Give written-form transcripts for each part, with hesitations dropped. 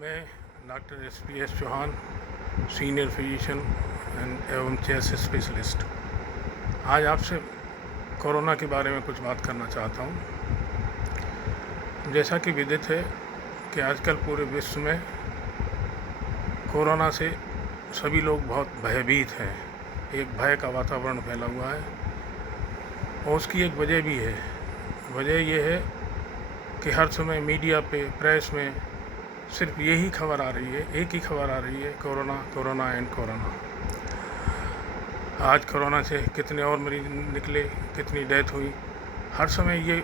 मैं doctor S Chauhan, senior physician एवं chest specialist, आज आपसे कोरोना के बारे में कुछ बात करना चाहता हूँ। जैसा कि विदित है कि आजकल पूरे विश्व में कोरोना से सभी लोग बहुत भयभीत हैं। एक भय का वातावरण फैला हुआ है और उसकी एक वजह भी है। वजह यह है कि हर समय मीडिया पे, प्रेस में सिर्फ यही खबर आ रही है, एक ही खबर आ रही है, कोरोना कोरोना एंड कोरोना। आज कोरोना से कितने और मरीज निकले, कितनी डेथ हुई, हर समय ये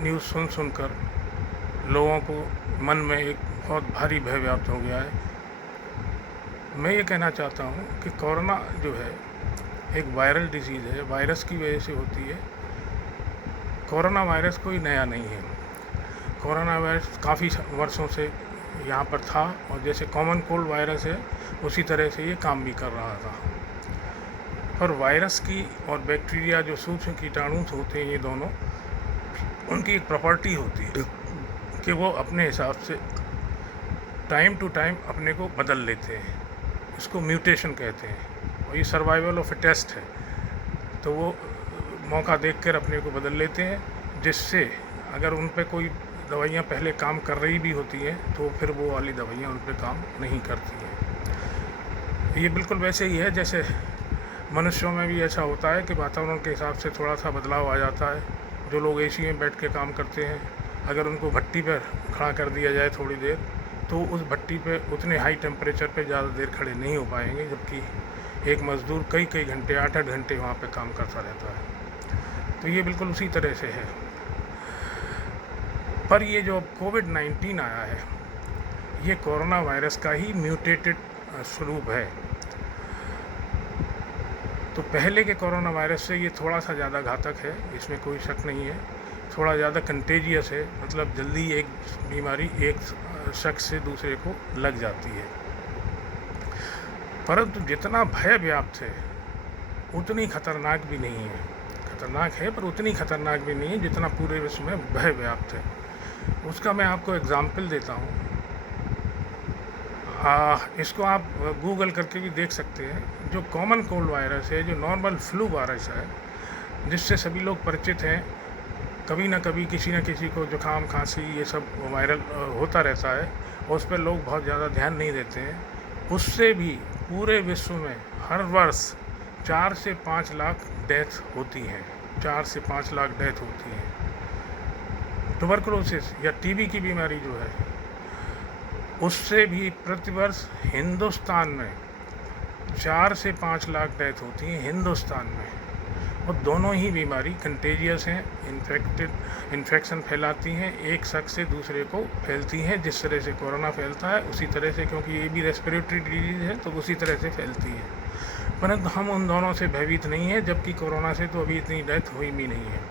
न्यूज़ सुनकर लोगों को मन में एक बहुत भारी भय व्याप्त हो गया है। मैं ये कहना चाहता हूँ कि कोरोना जो है एक वायरल डिजीज़ है, वायरस की वजह से होती है। कोरोना वायरस कोई नया नहीं है। कोरोना वायरस काफ़ी वर्षों से यहाँ पर था और जैसे कॉमन कोल्ड वायरस है उसी तरह से ये काम भी कर रहा था। पर वायरस की और बैक्टीरिया जो सूक्ष्म कीटाणु होते हैं, ये दोनों, उनकी एक प्रॉपर्टी होती है कि वो अपने हिसाब से टाइम टू टाइम अपने को बदल लेते हैं। इसको म्यूटेशन कहते हैं और ये सर्वाइवल ऑफ फिटेस्ट है। तो वो मौका देखकर अपने को बदल लेते हैं, जिससे अगर उन पे कोई दवाइयाँ पहले काम कर रही भी होती हैं तो फिर वो वाली दवाइयाँ उन पे काम नहीं करती हैं। ये बिल्कुल वैसे ही है जैसे मनुष्यों में भी ऐसा होता है कि वातावरण के हिसाब से थोड़ा सा बदलाव आ जाता है। जो लोग एसी में बैठ के काम करते हैं, अगर उनको भट्टी पर खड़ा कर दिया जाए थोड़ी देर, तो उस भट्टी पे उतने हाई टेम्परेचर पे ज़्यादा देर खड़े नहीं हो पाएंगे, जबकि एक मज़दूर कई घंटे, 8-8 घंटे वहाँ पे काम करता रहता है। तो ये बिल्कुल उसी तरह से है। पर ये जो कोविड-19 आया है, ये कोरोना वायरस का ही म्यूटेटेड स्वरूप है। तो पहले के कोरोना वायरस से ये थोड़ा सा ज़्यादा घातक है, इसमें कोई शक नहीं है। थोड़ा ज़्यादा कंटेजियस है, मतलब जल्दी एक बीमारी एक शख्स से दूसरे को लग जाती है। परंतु जितना भय व्याप्त है उतनी खतरनाक भी नहीं है। खतरनाक है पर उतनी खतरनाक भी नहीं है जितना पूरे विश्व में भय व्याप्त है। उसका मैं आपको एग्जाम्पल देता हूँ। इसको आप गूगल करके भी देख सकते हैं। जो कॉमन कोल्ड वायरस है, जो नॉर्मल फ्लू वायरस है, जिससे सभी लोग परिचित हैं, कभी ना कभी किसी न किसी को जुकाम, खांसी, ये सब वायरल होता रहता है और उस पर लोग बहुत ज़्यादा ध्यान नहीं देते हैं। उससे भी पूरे विश्व में हर वर्ष 4 से 5 लाख डेथ होती हैं। 4 से 5 लाख डेथ होती हैं। ट्यूबरकुलोसिस या टीबी की बीमारी जो है, उससे भी प्रतिवर्ष हिंदुस्तान में 4 से 5 लाख डेथ होती हैं हिंदुस्तान में। और दोनों ही बीमारी कंटेजियस हैं, इन्फेक्शन फैलाती हैं, एक शख्स से दूसरे को फैलती हैं। जिस तरह से कोरोना फैलता है उसी तरह से, क्योंकि ये भी रेस्पिरेटरी डिजीज़ है, तो उसी तरह से फैलती है। परंतु हम उन दोनों से भयभीत नहीं हैं, जबकि कोरोना से तो अभी इतनी डेथ हुई भी नहीं है।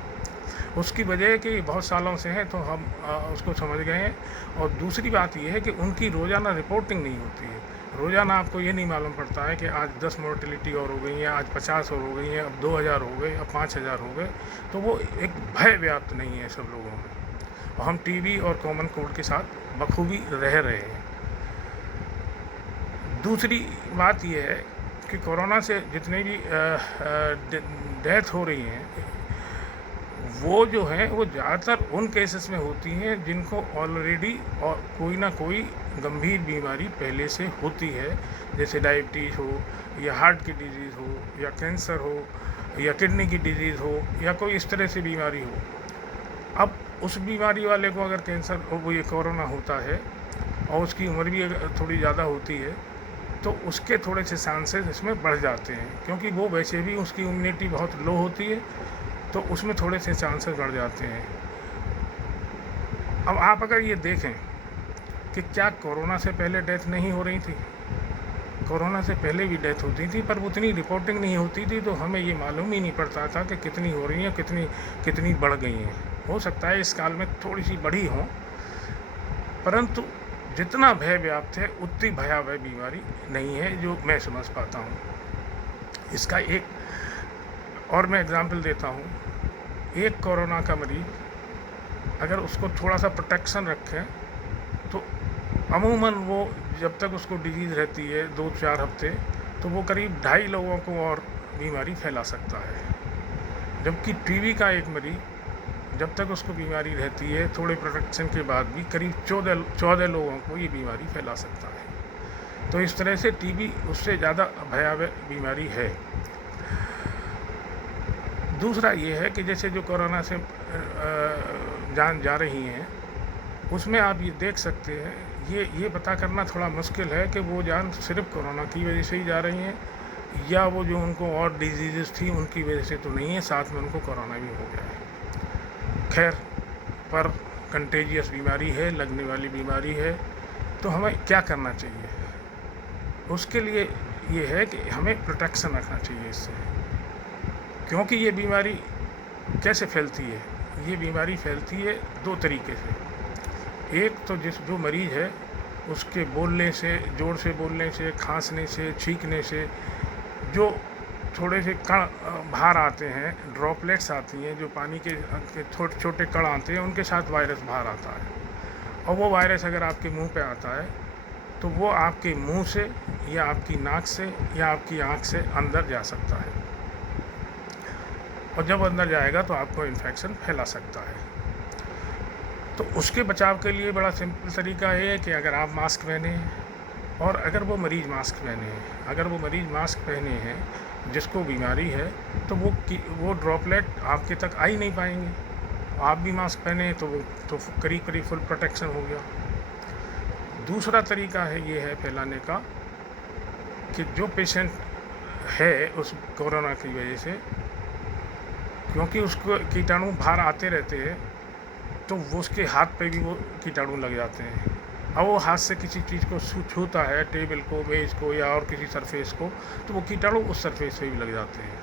उसकी वजह कि बहुत सालों से है, तो हम उसको समझ गए हैं। और दूसरी बात यह है कि उनकी रोज़ाना रिपोर्टिंग नहीं होती है। रोज़ाना आपको ये नहीं मालूम पड़ता है कि आज 10 मोर्टेलिटी और हो गई हैं, आज 50 और हो गई हैं, अब 2000 हो गए, अब 5000 हो गए। तो वो एक भय व्याप्त नहीं है सब लोगों में। और हम टीबी और कॉमन कोल्ड के साथ बखूबी रह रहे हैं। दूसरी बात यह है कि कोरोना से जितने भी डेथ हो रही हैं, वो जो है वो ज़्यादातर उन केसेस में होती हैं जिनको ऑलरेडी और कोई ना कोई गंभीर बीमारी पहले से होती है, जैसे डायबिटीज़ हो या हार्ट की डिजीज़ हो या कैंसर हो या किडनी की डिजीज़ हो या कोई इस तरह से बीमारी हो। अब उस बीमारी वाले को अगर कैंसर वो ये कोरोना होता है और उसकी उम्र भी थोड़ी ज़्यादा होती है, तो उसके थोड़े से चांसेस इसमें बढ़ जाते हैं, क्योंकि वो वैसे भी उसकी इम्यूनिटी बहुत लो होती है, तो उसमें थोड़े से चांसेस बढ़ जाते हैं। अब आप अगर ये देखें कि क्या कोरोना से पहले डेथ नहीं हो रही थी? कोरोना से पहले भी डेथ होती थी, पर उतनी रिपोर्टिंग नहीं होती थी, तो हमें ये मालूम ही नहीं पड़ता था कि कितनी हो रही हैं, कितनी बढ़ गई हैं। हो सकता है इस काल में थोड़ी सी बढ़ी हों, परंतु जितना भय व्याप्त है उतनी भयावह बीमारी नहीं है, जो मैं समझ पाता हूँ। इसका एक और मैं एग्जाम्पल देता हूँ। एक कोरोना का मरीज अगर उसको थोड़ा सा प्रोटेक्शन रखें तो अमूमन वो जब तक उसको डिजीज़ रहती है 2-4 हफ्ते, तो वो करीब 2.5 लोगों को और बीमारी फैला सकता है। जबकि टीबी का एक मरीज़ जब तक उसको बीमारी रहती है, थोड़े प्रोटेक्शन के बाद भी करीब 14 लोगों को ये बीमारी फैला सकता है। तो इस तरह से टीबी उससे ज़्यादा भयावह बीमारी है। दूसरा ये है कि जैसे जो कोरोना से जान जा रही हैं, उसमें आप ये देख सकते हैं, ये पता करना थोड़ा मुश्किल है कि वो जान सिर्फ कोरोना की वजह से ही जा रही हैं या वो जो उनको और डिजीज़ थी उनकी वजह से तो नहीं है, साथ में उनको कोरोना भी हो गया है। खैर, पर कंटेजियस बीमारी है, लगने वाली बीमारी है, तो हमें क्या करना चाहिए? उसके लिए ये है कि हमें प्रोटेक्शन रखना चाहिए इससे, क्योंकि ये बीमारी कैसे फैलती है? ये बीमारी फैलती है 2 तरीके से। एक तो जो मरीज़ है उसके बोलने से, ज़ोर से बोलने से, खांसने से, छींकने से जो थोड़े से कण बाहर आते हैं, ड्रॉपलेट्स आती हैं, जो पानी के छोटे छोटे कण आते हैं, उनके साथ वायरस बाहर आता है। और वो वायरस अगर आपके मुंह पे आता है तो वो आपके मुंह से या आपकी नाक से या आपकी आँख से अंदर जा सकता है, और जब अंदर जाएगा तो आपको इन्फेक्शन फैला सकता है। तो उसके बचाव के लिए बड़ा सिंपल तरीका है कि अगर आप मास्क पहने हैं और अगर वो मरीज़ मास्क पहने हैं जिसको बीमारी है, तो वो ड्रॉपलेट आपके तक आ ही नहीं पाएंगे। आप भी मास्क पहने तो वो तो करीब फुल प्रोटेक्शन हो गया। दूसरा तरीका ये है फैलाने का कि जो पेशेंट है उस कोरोना की वजह से, क्योंकि उसको कीटाणु बाहर आते रहते हैं, तो वो उसके हाथ पे भी वो कीटाणु लग जाते हैं। अब वो हाथ से किसी चीज़ को छूता है, टेबल को, मेज को या और किसी सरफेस को, तो वो कीटाणु उस सरफेस पे भी लग जाते हैं,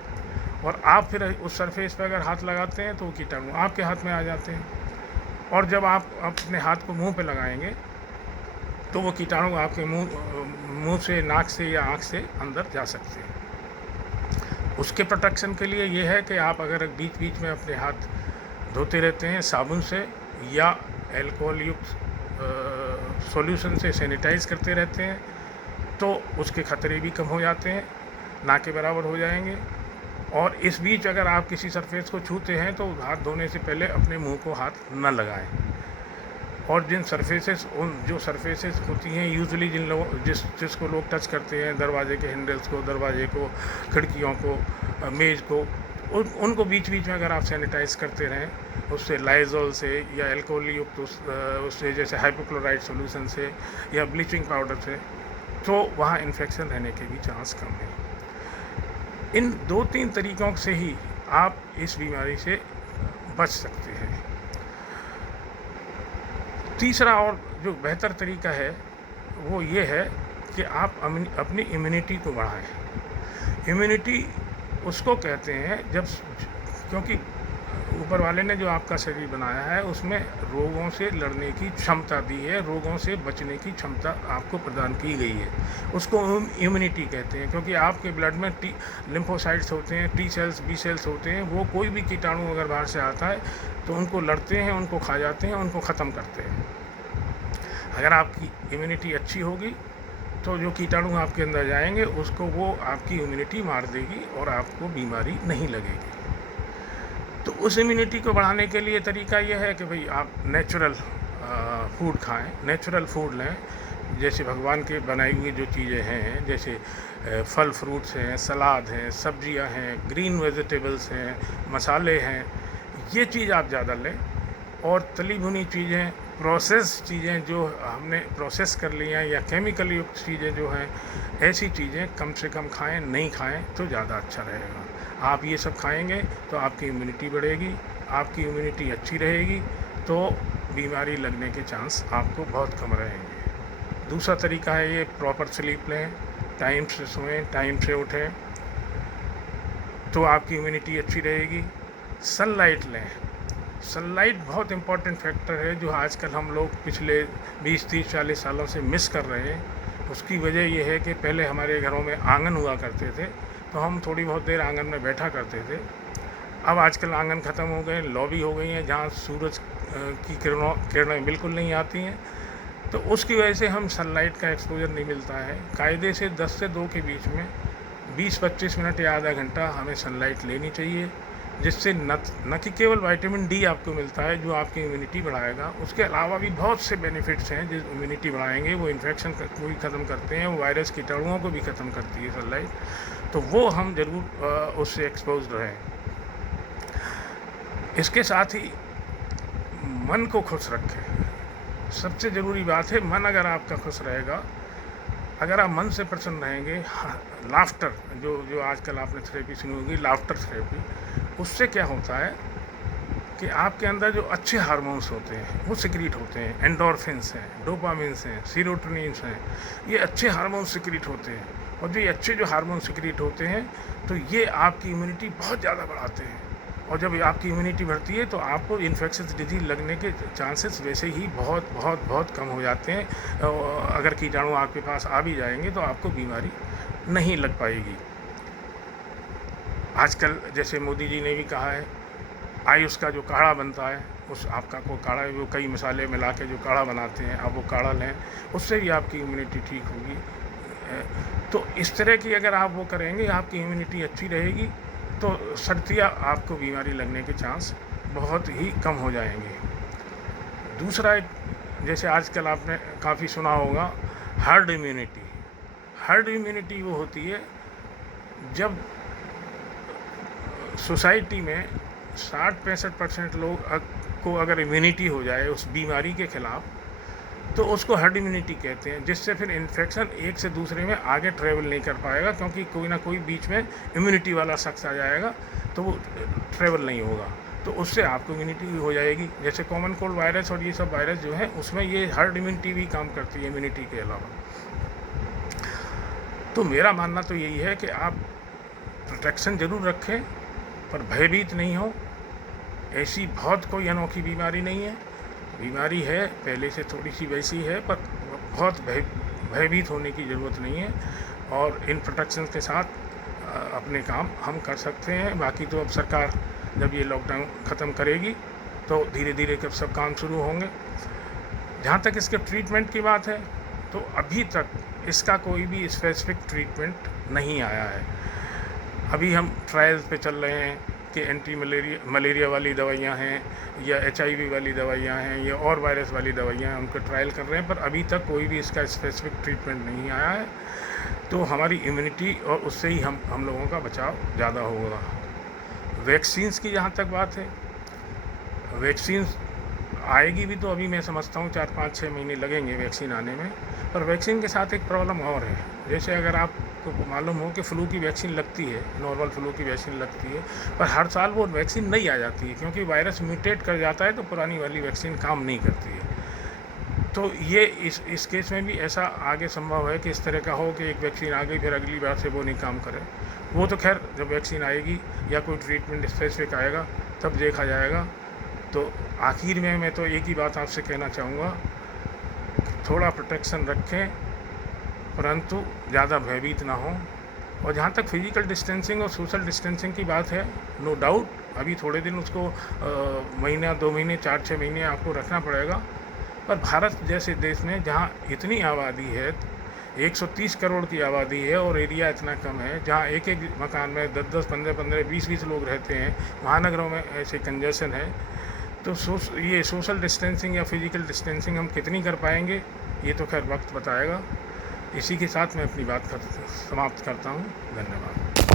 और आप फिर उस सरफेस पे अगर हाथ लगाते हैं तो वो कीटाणु आपके हाथ में आ जाते हैं। और जब आप अपने हाथ को मुंह पे लगाएंगे तो वो कीटाणु आपके मुंह से, नाक से या आँख से अंदर जा सकते हैं। उसके प्रोटेक्शन के लिए ये है कि आप अगर बीच बीच में अपने हाथ धोते रहते हैं साबुन से या अल्कोहल युक्त सॉल्यूशन से सैनिटाइज़ करते रहते हैं, तो उसके खतरे भी कम हो जाते हैं, ना के बराबर हो जाएंगे। और इस बीच अगर आप किसी सरफेस को छूते हैं तो हाथ धोने से पहले अपने मुंह को हाथ न लगाएं। और जो सरफेसेस होती हैं यूजुअली जिसको लोग टच करते हैं, दरवाजे के हैंडल्स को, दरवाजे को, खिड़कियों को, मेज़ को, उनको बीच बीच में अगर आप सैनिटाइज़ करते रहें उससे, लाइजोल से या अल्कोहल युक्त उससे, जैसे हाइपोक्लोराइड सॉल्यूशन से या ब्लीचिंग पाउडर से, तो वहाँ इन्फेक्शन रहने के भी चांस कम है। इन 2-3 तरीक़ों से ही आप इस बीमारी से बच सकते हैं। तीसरा और जो बेहतर तरीका है वो ये है कि आप अपनी इम्यूनिटी को बढ़ाएं। इम्यूनिटी उसको कहते हैं क्योंकि ऊपर वाले ने जो आपका शरीर बनाया है उसमें रोगों से लड़ने की क्षमता दी है, रोगों से बचने की क्षमता आपको प्रदान की गई है, उसको इम्यूनिटी कहते हैं। क्योंकि आपके ब्लड में लिम्फोसाइट्स होते हैं, टी सेल्स, बी सेल्स होते हैं, वो कोई भी कीटाणु अगर बाहर से आता है तो उनको लड़ते हैं, उनको खा जाते हैं, उनको ख़त्म करते हैं। अगर आपकी इम्यूनिटी अच्छी होगी तो जो कीटाणु आपके अंदर जाएंगे उसको वो आपकी इम्यूनिटी मार देगी और आपको बीमारी नहीं लगेगी। तो उस इम्यूनिटी को बढ़ाने के लिए तरीका यह है कि भाई आप नेचुरल फूड खाएं, नेचुरल फूड लें। जैसे भगवान के बनाई हुई जो चीज़ें हैं, जैसे फल फ्रूट्स हैं, सलाद हैं, सब्जियां हैं, ग्रीन वेजिटेबल्स हैं, मसाले हैं, ये चीज़ आप ज़्यादा लें। और तली भुनी चीज़ें, प्रोसेस चीज़ें जो हमने प्रोसेस कर ली हैं या केमिकल युक्त चीज़ें जो हैं, ऐसी चीज़ें कम से कम खाएं, नहीं खाएं तो ज़्यादा अच्छा रहेगा। आप ये सब खाएंगे तो आपकी इम्यूनिटी बढ़ेगी, आपकी इम्यूनिटी अच्छी रहेगी, तो बीमारी लगने के चांस आपको बहुत कम रहेंगे। दूसरा तरीका है ये प्रॉपर स्लीप लें, टाइम से सोएं, टाइम से उठें, तो आपकी इम्यूनिटी अच्छी रहेगी। सनलाइट लें, सनलाइट बहुत इम्पॉर्टेंट फैक्टर है जो आजकल हम लोग पिछले 20, 30, 40 सालों से मिस कर रहे हैं। उसकी वजह यह है कि पहले हमारे घरों में आंगन हुआ करते थे, तो हम थोड़ी बहुत देर आंगन में बैठा करते थे। अब आजकल आंगन ख़त्म हो गए, लॉबी हो गई हैं जहाँ सूरज की किरणें बिल्कुल नहीं आती हैं, तो उसकी वजह से हम सनलाइट का एक्सपोजर नहीं मिलता है। कायदे से 10 से 2 के बीच में 20-25 मिनट या आधा घंटा हमें सनलाइट लेनी चाहिए, जिससे न कि केवल विटामिन डी आपको मिलता है जो आपकी इम्यूनिटी बढ़ाएगा, उसके अलावा भी बहुत से बेनिफिट्स हैं जो इम्यूनिटी बढ़ाएंगे। वो इन्फेक्शन को भी ख़त्म करते हैं, वो वायरस कीटाणुओं को भी ख़त्म करती है सनलाइट, तो वो हम ज़रूर उससे एक्सपोज रहें। इसके साथ ही मन को खुश रखें, सबसे ज़रूरी बात है। मन अगर आपका खुश रहेगा, अगर आप मन से प्रसन्न रहेंगे, लाफ्टर जो आजकल आपने थेरेपी सुनी होगी, लाफ्टर थेरेपी, उससे क्या होता है कि आपके अंदर जो अच्छे हार्मोन्स होते हैं वो सिक्रीट होते हैं। एंडोर्फिन्स हैं, डोपामिन्स हैं, सीरोटोनिन्स हैं, ये अच्छे हार्मोन्स सिक्रीट होते हैं। और जो ये अच्छे जो हार्मोन सिक्रीट होते हैं तो ये आपकी इम्यूनिटी बहुत ज़्यादा बढ़ाते हैं। और जब आपकी इम्यूनिटी बढ़ती है तो आपको इन्फेक्शस डिजीज लगने के चांसेस वैसे ही बहुत बहुत बहुत कम हो जाते हैं। अगर कीटाणु आपके पास आ भी जाएंगे तो आपको बीमारी नहीं लग पाएगी। आजकल जैसे मोदी जी ने भी कहा है, आयुष का जो काढ़ा बनता है, उस आपका को काढ़ा वो कई मसाले मिला के जो काढ़ा बनाते हैं, आप वो काढ़ा लें, उससे भी आपकी इम्यूनिटी ठीक होगी। तो इस तरह की अगर आप वो करेंगे, आपकी इम्यूनिटी अच्छी रहेगी, तो सर्दियाँ आपको बीमारी लगने के चांस बहुत ही कम हो जाएंगे। दूसरा एक, जैसे आजकल आपने काफ़ी सुना होगा, हर्ड इम्यूनिटी। हर्ड इम्यूनिटी वो होती है जब सोसाइटी में 60-65% लोग को अगर इम्यूनिटी हो जाए उस बीमारी के ख़िलाफ़, तो उसको हर्ड इम्यूनिटी कहते हैं, जिससे फिर इन्फेक्शन एक से दूसरे में आगे ट्रेवल नहीं कर पाएगा, क्योंकि कोई ना कोई बीच में इम्यूनिटी वाला शख्स आ जाएगा तो वो ट्रेवल नहीं होगा, तो उससे आपको इम्यूनिटी भी हो जाएगी। जैसे कॉमन कोल्ड वायरस और ये सब वायरस जो है, उसमें ये हर्ड इम्यूनिटी भी काम करती है इम्यूनिटी के अलावा। तो मेरा मानना तो यही है कि आप प्रोटेक्शन ज़रूर रखें, पर भयभीत नहीं हो। ऐसी बहुत कोई अनोखी बीमारी नहीं है, बीमारी है पहले से थोड़ी सी वैसी है, पर बहुत भयभीत होने की ज़रूरत नहीं है। और इन प्रोटेक्शन के साथ अपने काम हम कर सकते हैं। बाकी तो अब सरकार जब ये लॉकडाउन ख़त्म करेगी तो धीरे धीरे कब सब काम शुरू होंगे। जहाँ तक इसके ट्रीटमेंट की बात है, तो अभी तक इसका कोई भी स्पेसिफिक ट्रीटमेंट नहीं आया है। अभी हम ट्रायल्स पे चल रहे हैं कि एंटी मलेरिया वाली दवाइयाँ हैं, या HIV वाली दवाइयाँ हैं, या और वायरस वाली दवाइयाँ हैं, उनके ट्रायल कर रहे हैं, पर अभी तक कोई भी इसका स्पेसिफिक ट्रीटमेंट नहीं आया है। तो हमारी इम्यूनिटी और उससे ही हम लोगों का बचाव ज़्यादा होगा। वैक्सीन्स की जहाँ तक बात है, वैक्सीन्स आएगी भी, तो अभी मैं समझता हूँ 4-5-6 महीने लगेंगे वैक्सीन आने में। पर वैक्सीन के साथ एक प्रॉब्लम और है, जैसे अगर आपको मालूम हो कि फ्लू की वैक्सीन लगती है, नॉर्मल फ्लू की वैक्सीन लगती है, पर हर साल वो वैक्सीन नहीं आ जाती है, क्योंकि वायरस म्यूटेट कर जाता है, तो पुरानी वाली वैक्सीन काम नहीं करती है। तो ये इस केस में भी ऐसा आगे संभव है कि इस तरह का हो कि एक वैक्सीन आ गई, फिर अगली बार से वो नहीं काम करे। वो तो खैर जब वैक्सीन आएगी या कोई ट्रीटमेंट स्पेसिफिक आएगा तब देखा जाएगा। तो आखिर में मैं तो एक ही बात आपसे कहना चाहूँगा, थोड़ा प्रोटेक्शन रखें, परंतु ज़्यादा भयभीत ना हो। और जहाँ तक फिजिकल डिस्टेंसिंग और सोशल डिस्टेंसिंग की बात है, नो डाउट अभी थोड़े दिन उसको महीना 2 महीने 4-6 महीने आपको रखना पड़ेगा। पर भारत जैसे देश में जहाँ इतनी आबादी है, 130 करोड़ की आबादी है, और एरिया इतना कम है, जहाँ एक एक मकान में 10-10, 15-15, 20-20 लोग रहते हैं, महानगरों में ऐसे कंजेशन है, तो ये सोशल डिस्टेंसिंग या फिजिकल डिस्टेंसिंग हम कितनी कर पाएंगे, ये तो खैर वक्त बताएगा। इसी के साथ मैं अपनी बात समाप्त करता हूँ। धन्यवाद।